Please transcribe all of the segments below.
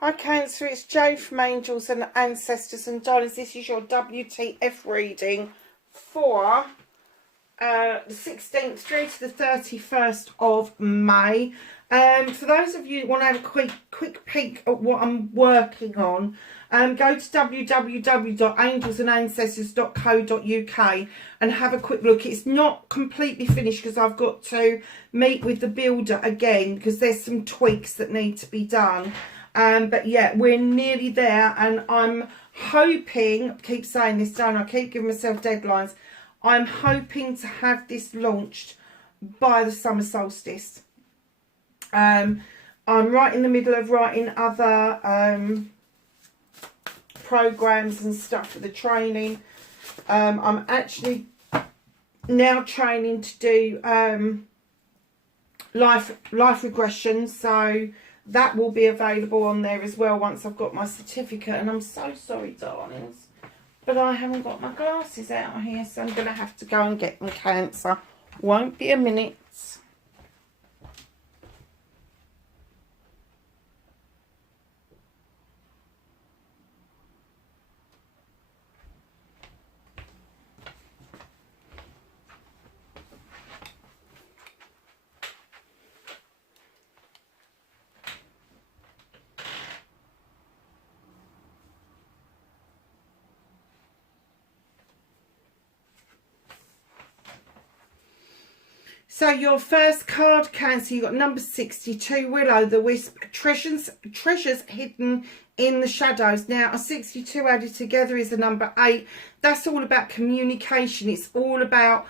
Hi Cancer, it's Jo from Angels and Ancestors and Darlings. This is your WTF reading for the 16th through to the 31st of May. For those of you who want to have a quick peek at what I'm working on, go to www.angelsandancestors.co.uk and have a quick look. It's not completely finished because I've got to meet with the builder again because there's some tweaks that need to be done. But yeah, we're nearly there, and I'm hoping, I keep saying this, don't I? Keep giving myself deadlines. I'm hoping to have this launched by the summer solstice. I'm right in the middle of writing other programs and stuff for the training. I'm actually now training to do life regression, so that will be available on there as well once I've got my certificate. And I'm so sorry, darlings, but I haven't got my glasses out here, so I'm going to have to go and get them, Cancer. Won't be a minute. So your first card, Cancer, you got number 62, Willow the Wisp, treasures hidden in the shadows. Now, a 62 added together is the number 8. That's all about communication. It's all about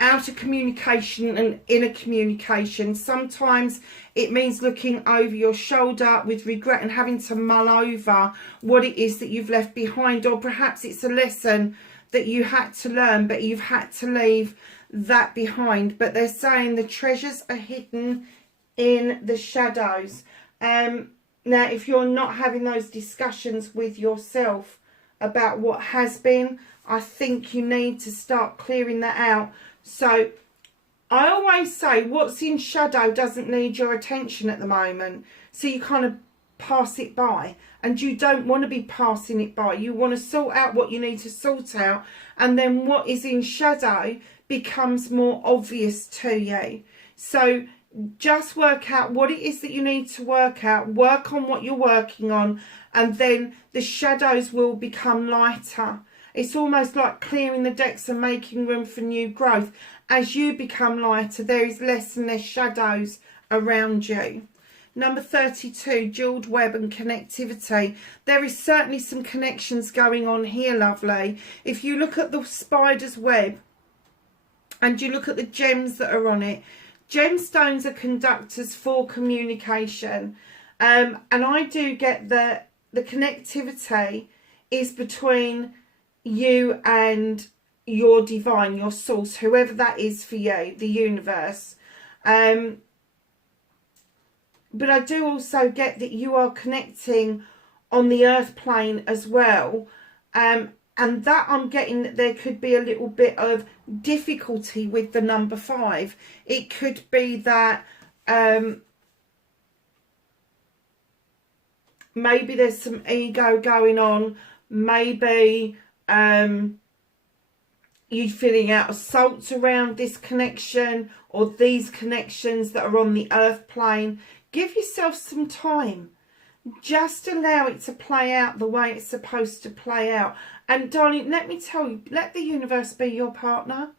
outer communication and inner communication. Sometimes it means looking over your shoulder with regret and having to mull over what it is that you've left behind, or perhaps it's a lesson that you had to learn, but you've had to leave that behind. But they're saying the treasures are hidden in the shadows. Now, if you're not having those discussions with yourself about what has been, I think you need to start clearing that out. So I always say what's in shadow doesn't need your attention at the moment, so you kind of pass it by, and you don't want to be passing it by. You want to sort out what you need to sort out, and then what is in shadow becomes more obvious to you. So just work out what it is that you need to work out, work on what you're working on, and then the shadows will become lighter. It's almost like clearing the decks and making room for new growth. As you become lighter, there is less and less shadows around you. Number 32, jeweled web and connectivity. There is certainly some connections going on here, lovely. If you look at the spider's web and you look at the gems that are on it, gemstones are conductors for communication. And I do get that the connectivity is between you and your divine, your source, whoever that is for you, the universe. But I do also get that you are connecting on the earth plane as well. And that I'm getting that there could be a little bit of difficulty with the number 5. It could be that maybe there's some ego going on. Maybe you're feeling out of sorts around this connection or these connections that are on the earth plane. Give yourself some time. Just allow it to play out the way it's supposed to play out. And darling, let me tell you, let the universe be your partner.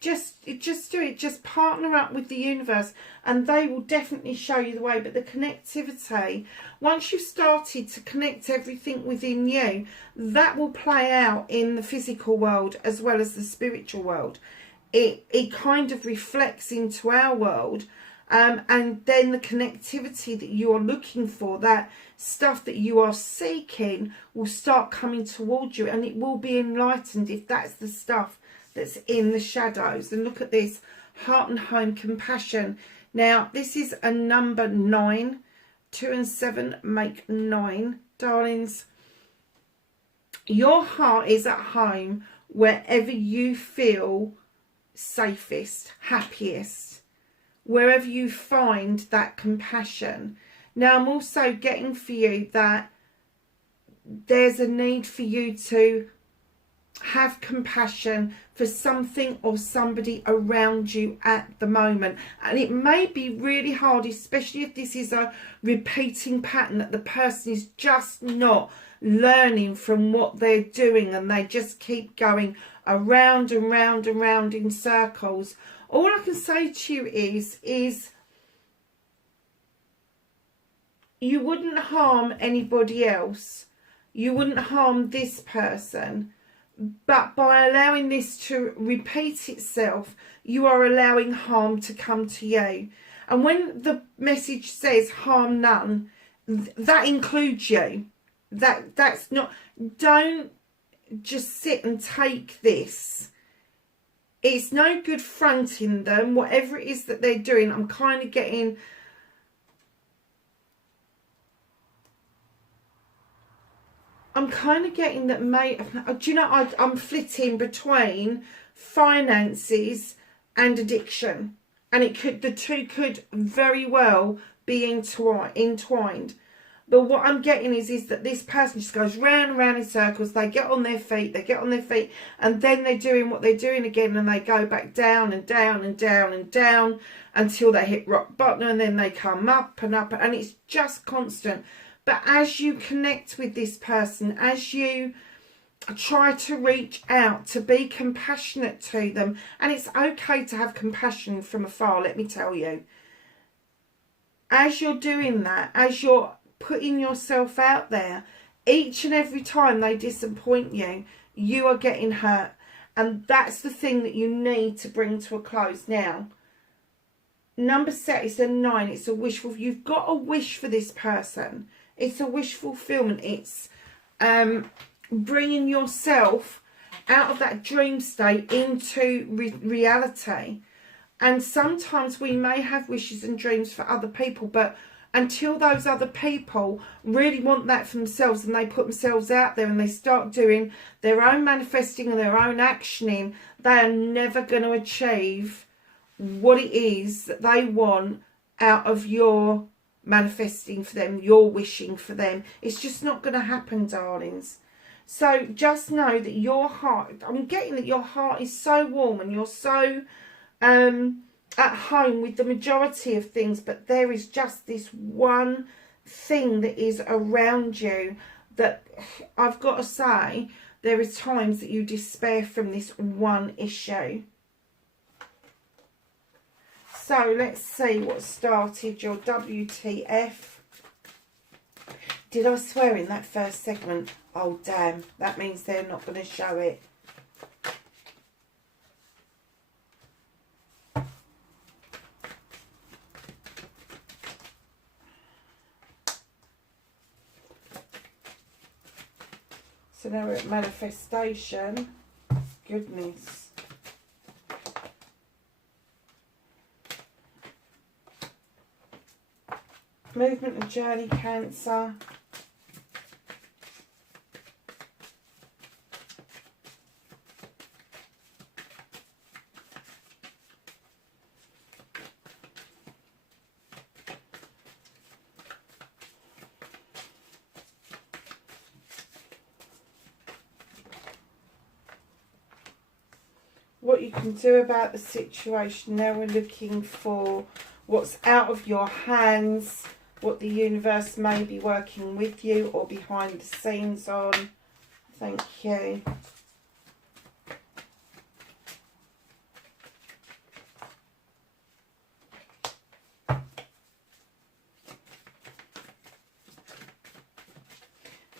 Just do it. Just partner up with the universe and they will definitely show you the way. But the connectivity, once you've started to connect everything within you, that will play out in the physical world as well as the spiritual world. It kind of reflects into our world. And then the connectivity that you are looking for, that stuff that you are seeking, will start coming towards you, and it will be enlightened if that's the stuff that's in the shadows. And look at this, heart and home, compassion. Now, this is a number 9. 2 and 7 make 9. Darlings, your heart is at home wherever you feel safest, happiest. Wherever you find that compassion. Now, I'm also getting for you that there's a need for you to have compassion for something or somebody around you at the moment. And it may be really hard, especially if this is a repeating pattern, that the person is just not learning from what they're doing and they just keep going around and round and round in circles. All I can say to you is you wouldn't harm anybody else. You wouldn't harm this person. But by allowing this to repeat itself, you are allowing harm to come to you. And when the message says harm none, that includes you. That's not, don't just sit and take this. It's no good fronting them, whatever it is that they're doing. I'm kind of getting... that do you know, I'm flitting between finances and addiction. And the two could very well be entwined. But what I'm getting is that this person just goes round and round in circles. They get on their feet, and then they're doing what they're doing again, and they go back down and down and down and down until they hit rock bottom, and then they come up and up, and it's just constant. But as you connect with this person, as you try to reach out, to be compassionate to them, and it's okay to have compassion from afar, let me tell you. As you're doing that, as you're putting yourself out there, each and every time they disappoint you, you are getting hurt. And that's the thing that you need to bring to a close. Now, number set is a 9. It's a wishful. You've got a wish for this person. It's a wish fulfillment. It's bringing yourself out of that dream state into reality. And sometimes we may have wishes and dreams for other people, but until those other people really want that for themselves and they put themselves out there and they start doing their own manifesting and their own actioning, they are never going to achieve what it is that they want out of your manifesting for them, your wishing for them. It's just not going to happen, darlings. So just know that your heart, I'm getting that your heart is so warm and you're so at home with the majority of things, but there is just this one thing that is around you that I've got to say, there is times that you despair from this one issue. So let's see what started your WTF. Did I swear in that first segment? Oh damn, that means they're not going to show it. So now we're at manifestation. Goodness. Movement and journey, Cancer. What you can do about the situation. Now we're looking for what's out of your hands, what the universe may be working with you or behind the scenes on. Thank you.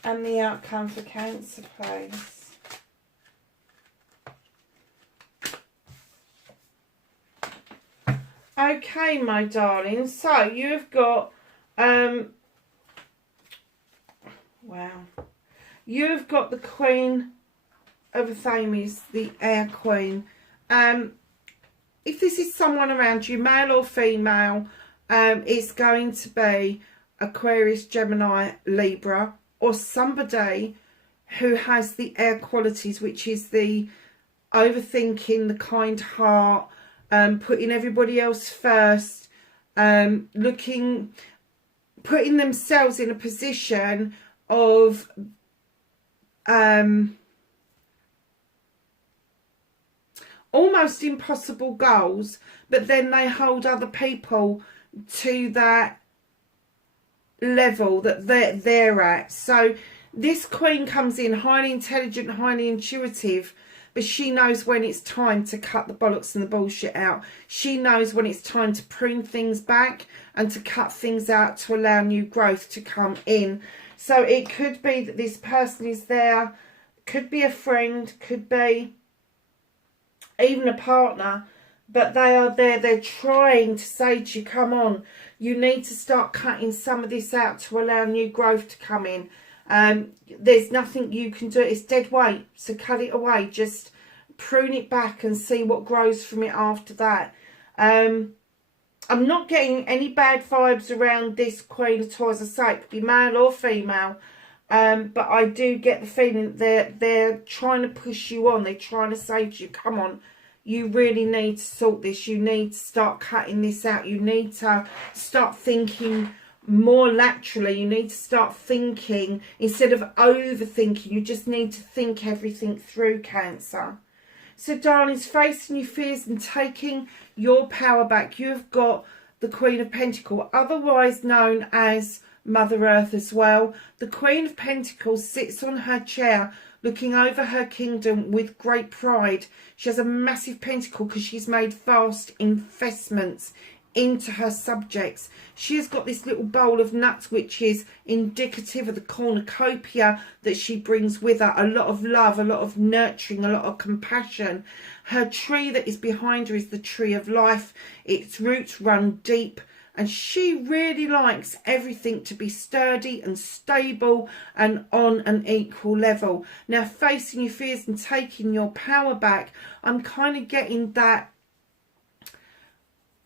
And the outcome for Cancer, please. Okay, my darling, so you've got, wow, you've got the Queen of Athames, the Air Queen. If this is someone around you, male or female, it's going to be Aquarius, Gemini, Libra, or somebody who has the air qualities, which is the overthinking, the kind heart, putting everybody else first, looking putting themselves in a position of almost impossible goals, but then they hold other people to that level that they're at. So this Queen comes in highly intelligent, highly intuitive, but she knows when it's time to cut the bollocks and the bullshit out. She knows when it's time to prune things back and to cut things out to allow new growth to come in. So it could be that this person is there, could be a friend, could be even a partner, but they are there. They're trying to say to you, come on, you need to start cutting some of this out to allow new growth to come in. There's nothing you can do. It's dead weight, so cut it away. Just prune it back and see what grows from it after that. I'm not getting any bad vibes around this Queen at all. As I say, it could be male or female, but I do get the feeling that they're trying to push you on. They're trying to say to you, come on, you really need to sort this. You need to start cutting this out. You need to start thinking more laterally. You need to start thinking instead of overthinking. You just need to think everything through, Cancer. So darlings, facing your fears and taking your power back. You've got the Queen of Pentacles, otherwise known as Mother Earth as well. The Queen of Pentacles sits on her chair looking over her kingdom with great pride. She has a massive pentacle because she's made vast investments into her subjects. She has got this little bowl of nuts, which is indicative of the cornucopia that she brings with her. A lot of love, a lot of nurturing, a lot of compassion. Her tree that is behind her is the tree of life. Its roots run deep, and she really likes everything to be sturdy and stable and on an equal level. Now, facing your fears and taking your power back, I'm kind of getting that.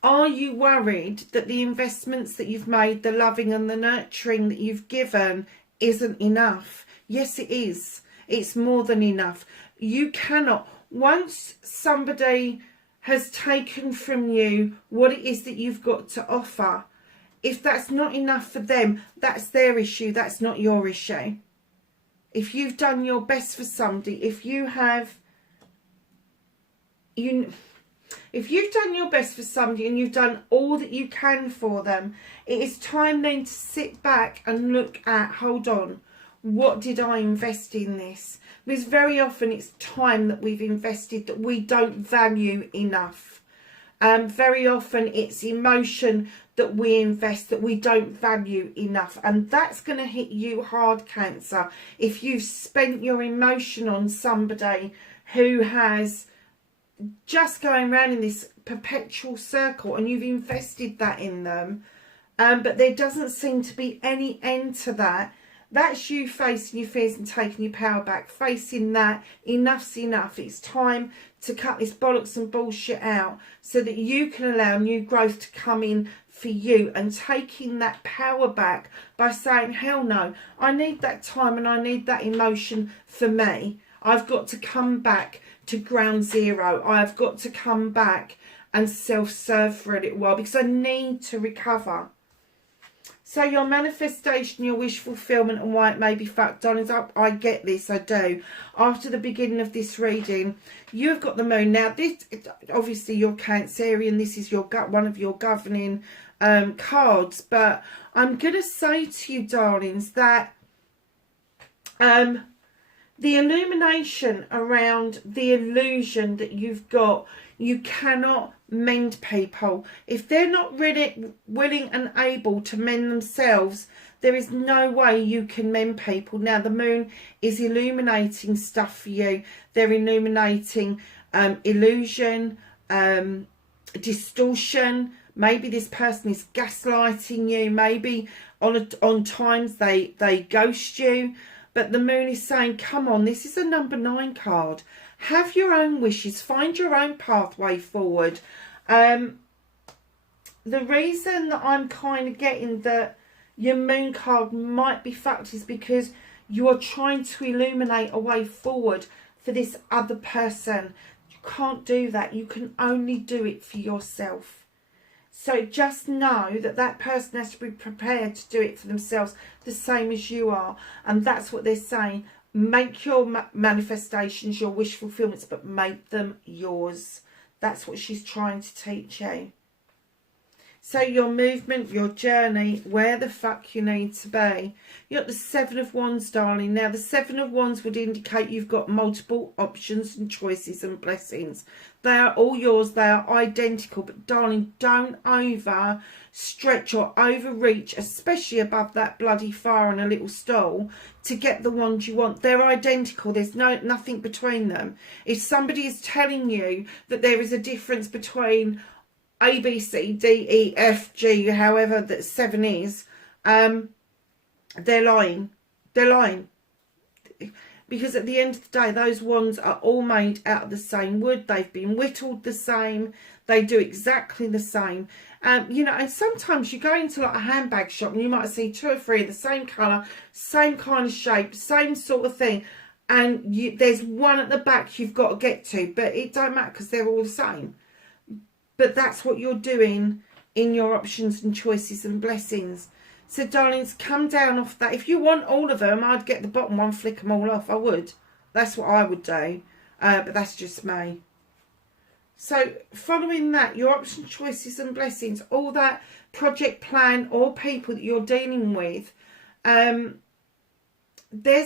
Are you worried that the investments that you've made, the loving and the nurturing that you've given, isn't enough? Yes, it is. It's more than enough. You cannot, once somebody has taken from you what it is that you've got to offer, if that's not enough for them, that's their issue. That's not your issue. If you've done your best for somebody, if you've done your best for somebody and you've done all that you can for them, it is time then to sit back and look at, hold on, what did I invest in this? Because very often it's time that we've invested that we don't value enough. Very often it's emotion that we invest that we don't value enough. And that's going to hit you hard, Cancer. If you've spent your emotion on somebody who has just going around in this perpetual circle and you've invested that in them, but there doesn't seem to be any end to that. That's you facing your fears and taking your power back, facing that enough's enough. It's time to cut this bollocks and bullshit out so that you can allow new growth to come in for you, and taking that power back by saying, hell no, I need that time and I need that emotion for me. I've got to come back to ground zero. I've got to come back and self-serve for a little while because I need to recover. So your manifestation, your wish fulfillment and why it may be fucked on is up. I get this, I do. After the beginning of this reading, you've got the moon. Now, this obviously you're Cancerian. This is your one of your governing cards. But I'm going to say to you, darlings, that the illumination around the illusion that you've got, you cannot mend people. If they're not really willing and able to mend themselves, there is no way you can mend people. Now, the moon is illuminating stuff for you. They're illuminating illusion, distortion. Maybe this person is gaslighting you. Maybe on times they ghost you. But the moon is saying, come on, this is a number 9 card. Have your own wishes. Find your own pathway forward. The reason that I'm kind of getting that your moon card might be fucked is because you are trying to illuminate a way forward for this other person. You can't do that. You can only do it for yourself. So just know that that person has to be prepared to do it for themselves, the same as you are. And that's what they're saying. Make your manifestations, your wish fulfillments, but make them yours. That's what she's trying to teach you. So your movement, your journey, where the fuck you need to be. You're at the Seven of Wands, darling. Now, the Seven of Wands would indicate you've got multiple options and choices and blessings. They are all yours. They are identical. But, darling, don't overstretch or overreach, especially above that bloody fire on a little stool, to get the ones you want. They're identical. There's nothing between them. If somebody is telling you that there is a difference between A, B, C, D, E, F, G, however that 7 is, they're lying. They're lying. Because at the end of the day, those wands are all made out of the same wood. They've been whittled the same. They do exactly the same. You know, and sometimes you go into like a handbag shop and you might see 2 or 3 of the same colour, same kind of shape, same sort of thing. And there's one at the back you've got to get to. But it don't matter because they're all the same. But that's what you're doing in your options and choices and blessings. So, darlings, come down off that. If you want all of them, I'd get the bottom one, flick them all off. I would. That's what I would do. But that's just me. So, following that, your options, choices and blessings, all that project plan or people that you're dealing with, there's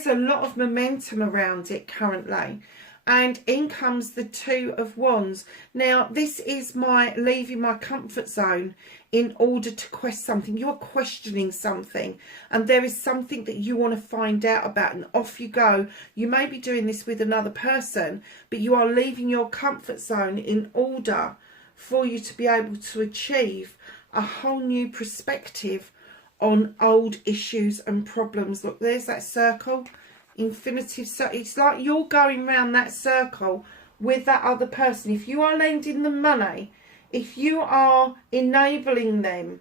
a lot of momentum around it currently. And in comes the 2 of Wands. Now, this is my leaving my comfort zone in order to quest something. You're questioning something. And there is something that you want to find out about. And off you go. You may be doing this with another person. But you are leaving your comfort zone in order for you to be able to achieve a whole new perspective on old issues and problems. Look, there's that circle. Infinitive. So it's like you're going round that circle with that other person. If you are lending them money, if you are enabling them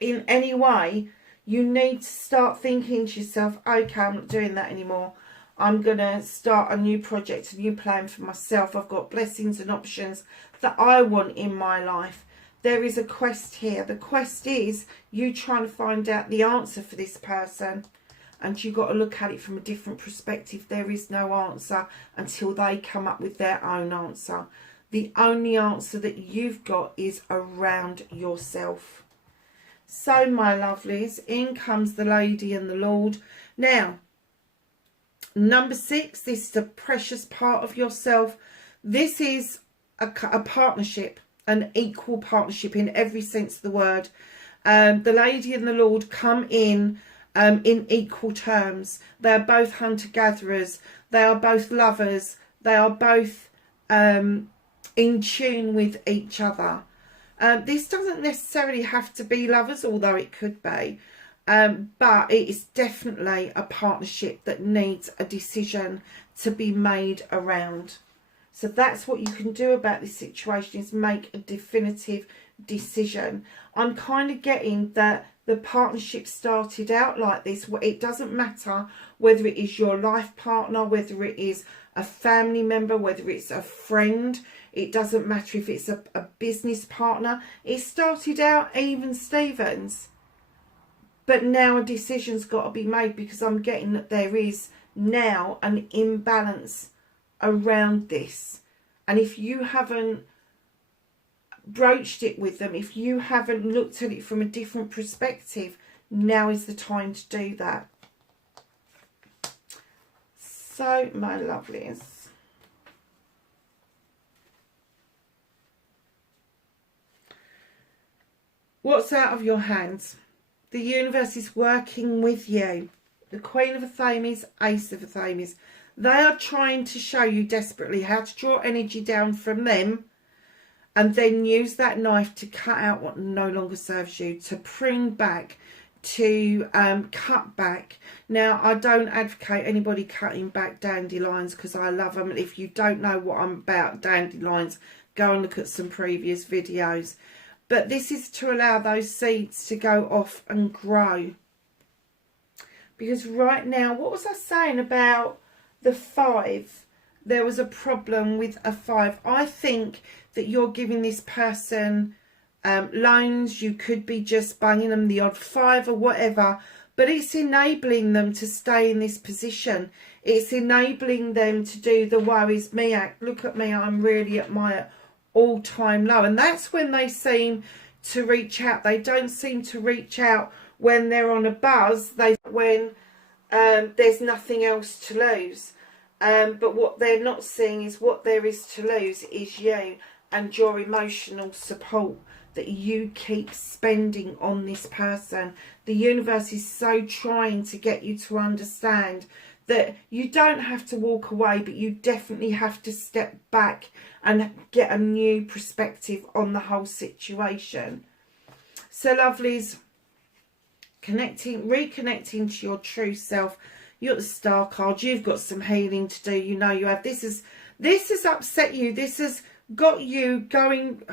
in any way, you need to start thinking to yourself, okay, I'm not doing that anymore. I'm going to start a new project, a new plan for myself. I've got blessings and options that I want in my life. There is a quest here. The quest is you trying to find out the answer for this person. And you've got to look at it from a different perspective. There is no answer until they come up with their own answer. The only answer that you've got is around yourself. So, my lovelies, in comes the Lady and the Lord. Now, number 6, this is a precious part of yourself. This is a partnership, an equal partnership in every sense of the word. The Lady and the Lord come in equal terms. They are both hunter-gatherers. They are both lovers. They are both in tune with each other. This doesn't necessarily have to be lovers, although it could be. But it is definitely a partnership that needs a decision to be made around. So that's what you can do about this situation, is make a definitive decision. I'm kind of getting that the partnership started out like this. It doesn't matter whether it is your life partner, whether it is a family member, whether it's a friend. It doesn't matter if it's a business partner. It started out even Stevens. But now a decision's got to be made, because I'm getting that there is now an imbalance around this. And if you haven't broached it with them, if you haven't looked at it from a different perspective, now is the time to do that. So, my lovelies, what's out of your hands? The universe is working with you. The Queen of Athames, Ace of Athames. They are trying to show you desperately how to draw energy down from them, and then use that knife to cut out what no longer serves you, to prune back, to cut back. Now, I don't advocate anybody cutting back dandelions, because I love them. If you don't know what I'm about, dandelions, go and look at some previous videos. But this is to allow those seeds to go off and grow. Because right now, what was I saying about the 5? There was a problem with a 5. I think that you're giving this person loans. You could be just banging them the odd five or whatever, but it's enabling them to stay in this position. It's enabling them to do the worries me act. Look at me, I'm really at my all-time low. And that's when they seem to reach out. They don't seem to reach out when they're on a buzz. When there's nothing else to lose. But what they're not seeing is what there is to lose is you and your emotional support that you keep spending on this person. The universe is so trying to get you to understand that you don't have to walk away, but you definitely have to step back and get a new perspective on the whole situation. So lovelies, reconnecting to your true self. You're the Star card. You've got some healing to do. You know you have. This has upset you. This has got you going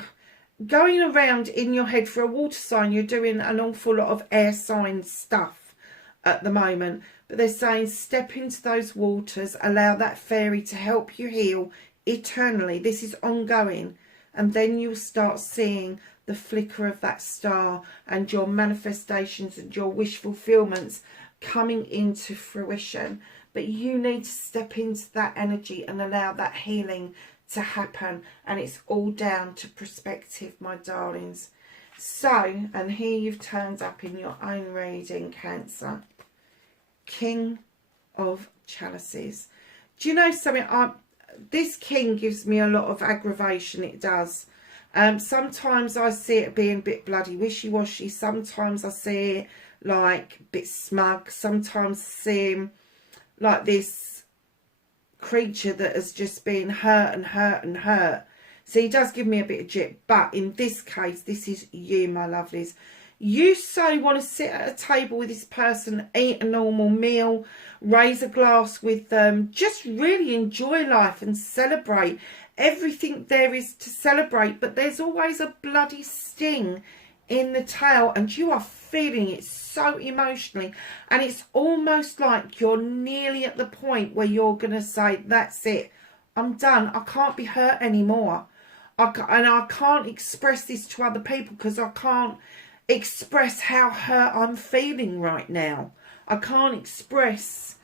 around in your head. For a water sign, you're doing an awful lot of air sign stuff at the moment. But they're saying step into those waters. Allow that fairy to help you heal eternally. This is ongoing. And then you'll start seeing the flicker of that star and your manifestations and your wish fulfillments coming into fruition. But you need to step into that energy and allow that healing to happen. And it's all down to perspective, my darlings. So, and here you've turned up in your own reading, Cancer. King of Chalices. Do you know something? This king gives me a lot of aggravation. It does. Sometimes I see it being a bit bloody wishy-washy. Sometimes I see it like a bit smug. Sometimes I see him like this creature that has just been hurt and hurt and hurt. So he does give me a bit of jip. But in this case, this is you, my lovelies. You so want to sit at a table with this person, eat a normal meal, raise a glass with them, just really enjoy life and celebrate everything there is to celebrate. But there's always a bloody sting in the tail, and you are feeling it so emotionally, and it's almost like you're nearly at the point where you're going to say, that's it, I'm done, I can't be hurt anymore. And I can't express this to other people because I can't express how hurt I'm feeling right now. I can't express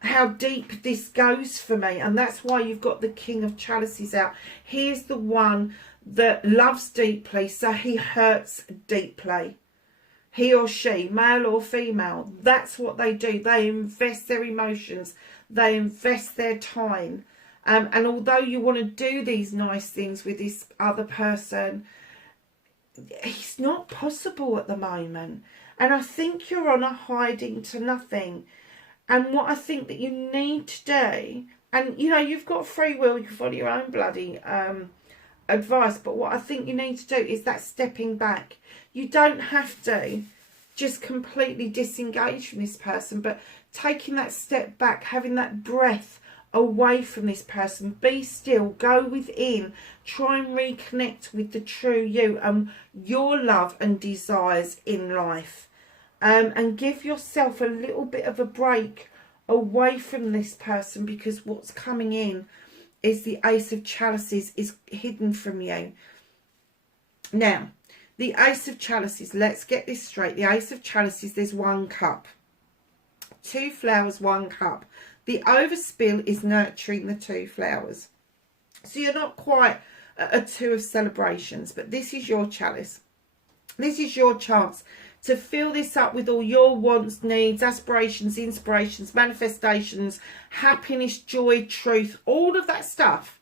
how deep this goes for me. And that's why you've got the King of Chalices out. He's the one that loves deeply, so he hurts deeply. He or she, male or female, that's what they do. They invest their emotions. They invest their time. And although you want to do these nice things with this other person, it's not possible at the moment. And I think you're on a hiding to nothing. And what I think that you need to do, and you know, you've got free will, you can follow your own bloody advice, but what I think you need to do is that stepping back. You don't have to just completely disengage from this person, but taking that step back, having that breath away from this person, be still, go within, try and reconnect with the true you and your love and desires in life, and give yourself a little bit of a break away from this person, because what's coming in is the Ace of Chalices is hidden from you. Now, the Ace of Chalices, let's get this straight. The Ace of Chalices, there's one cup. 2 flowers, 1 cup. The overspill is nurturing the 2 flowers. So you're not quite a 2 of celebrations, but this is your chalice. This is your chance to fill this up with all your wants, needs, aspirations, inspirations, manifestations, happiness, joy, truth, all of that stuff.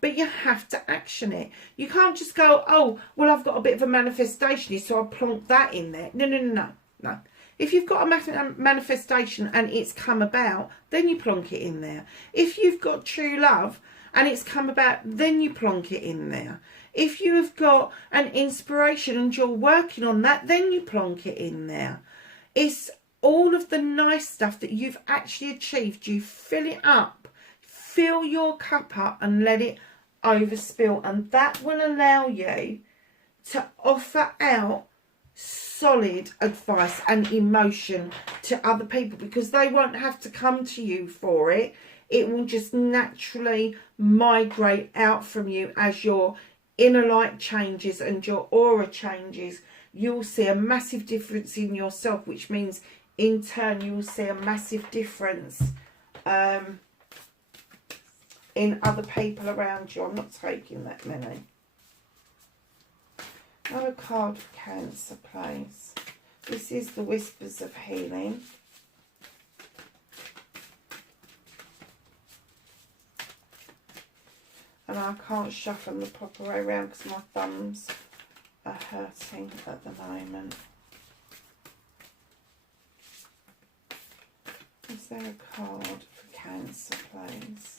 But you have to action it. You can't just go, oh, well, I've got a bit of a manifestation here, so I'll plonk that in there. No. If you've got a manifestation and it's come about, then you plonk it in there. If you've got true love and it's come about, then you plonk it in there. If you have got an inspiration and you're working on that, then you plonk it in there. It's all of the nice stuff that you've actually achieved. You fill it up, fill your cup up and let it overspill. And that will allow you to offer out solid advice and emotion to other people, because they won't have to come to you for it. It will just naturally migrate out from you as you're inner light changes and your aura changes, you'll see a massive difference in yourself, which means in turn you will see a massive difference in other people around you. I'm not taking that many. Another card for Cancer, please. This is the Whispers of Healing. And I can't shuffle them the proper way around because my thumbs are hurting at the moment. Is there a card for Cancer, please?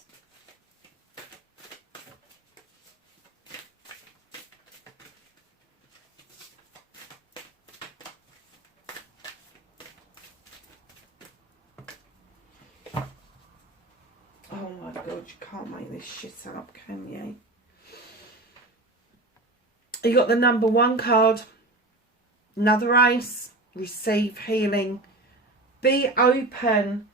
Oh my God, you can't make this shit up, can you? You got the number 1 card. Another ace. Receive healing. Be open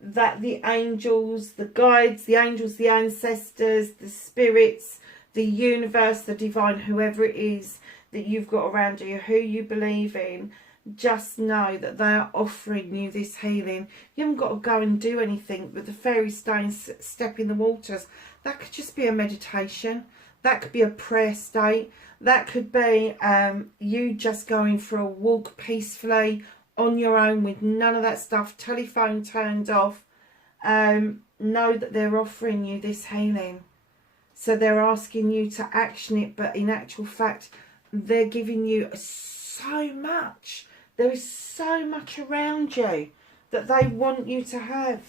that the angels, the guides, the angels, the ancestors, the spirits, the universe, the divine, whoever it is that you've got around you, who you believe in, just know that they are offering you this healing. You haven't got to go and do anything with the fairy stones, step in the waters. That could just be a meditation. That could be a prayer state. That could be you just going for a walk peacefully on your own with none of that stuff, telephone turned off. Know that they're offering you this healing. So they're asking you to action it, but in actual fact, they're giving you so much. There is so much around you that they want you to have.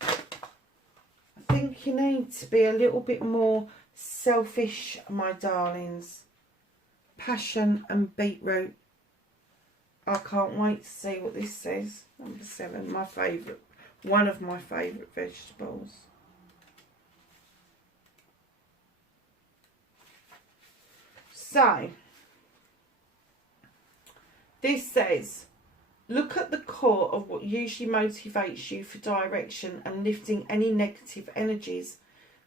I think you need to be a little bit more selfish, my darlings. Passion and beetroot. I can't wait to see what this says. Number 7, my favourite, one of my favourite vegetables. So, this says, look at the core of what usually motivates you for direction and lifting any negative energies,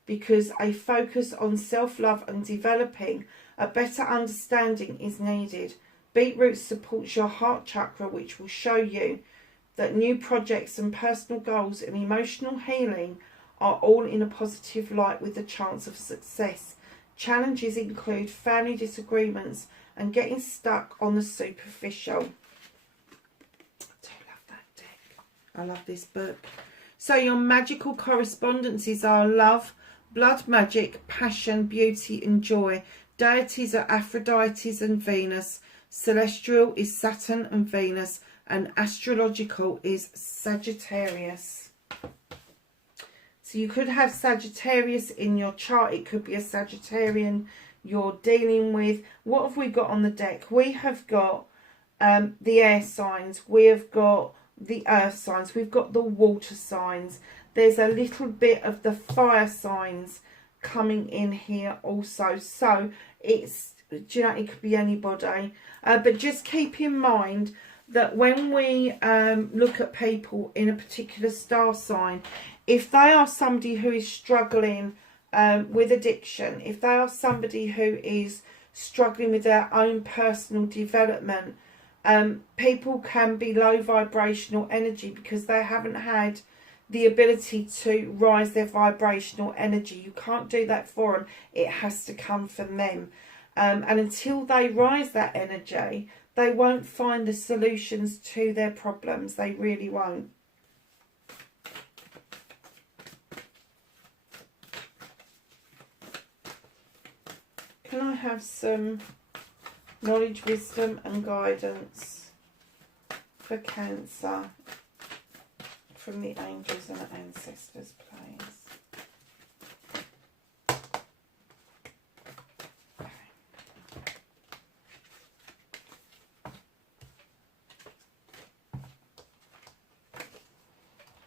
because a focus on self-love and developing a better understanding is needed. Beetroot supports your heart chakra, which will show you that new projects and personal goals and emotional healing are all in a positive light with the chance of success. Challenges include family disagreements and getting stuck on the superficial. I do love that deck. I love this book. So your magical correspondences are love, blood magic, passion, beauty and joy. Deities are Aphrodite and Venus. Celestial is Saturn and Venus. And astrological is Sagittarius. So you could have Sagittarius in your chart. It could be a Sagittarian you're dealing with. What have we got on the deck? We have got the air signs. We have got the earth signs. We've got the water signs. There's a little bit of the fire signs coming in here also. So it's, do you know, it could be anybody. But just keep in mind that when we look at people in a particular star sign, if they are somebody who is struggling with addiction, if they are somebody who is struggling with their own personal development, people can be low vibrational energy because they haven't had the ability to rise their vibrational energy. You can't do that for them. It has to come from them. And until they rise that energy, they won't find the solutions to their problems. They really won't. Can I have some knowledge, wisdom and guidance for Cancer from the angels and ancestors, please?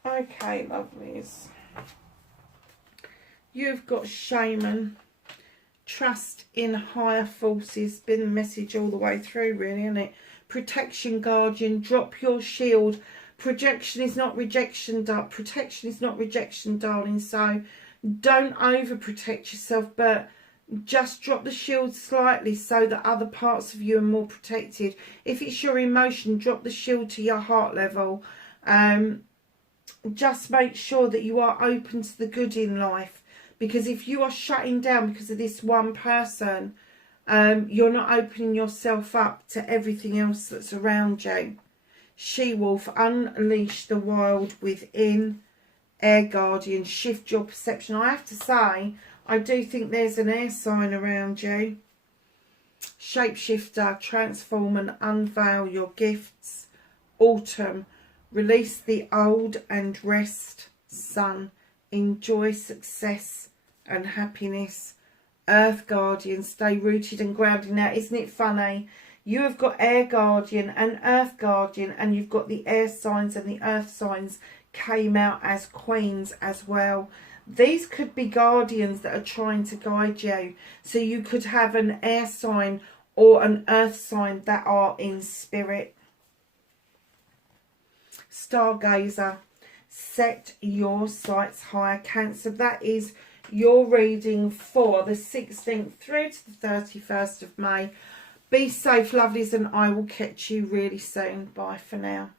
Okay, lovelies. You've got shaman. Trust in higher forces. Been the message all the way through, really, isn't it? Protection, guardian. Drop your shield. Projection is not rejection. Protection is not rejection, darling. So don't overprotect yourself, but just drop the shield slightly so that other parts of you are more protected. If it's your emotion, drop the shield to your heart level. Just make sure that you are open to the good in life, because if you are shutting down because of this one person, you're not opening yourself up to everything else that's around you. She-wolf, unleash the wild within. Air guardian, shift your perception. I have to say, I do think there's an air sign around you. Shapeshifter, transform and unveil your gifts. Autumn, release the old and rest. Sun, enjoy success and happiness. Earth guardian, stay rooted and grounded. Now, isn't it funny? You have got air guardian and earth guardian, and you've got the air signs and the earth signs came out as queens as well. These could be guardians that are trying to guide you. So you could have an air sign or an earth sign that are in spirit. Stargazer, set your sights higher. Cancer, that is your reading for the 16th through to the 31st of May. Be safe, lovelies, and I will catch you really soon. Bye for now.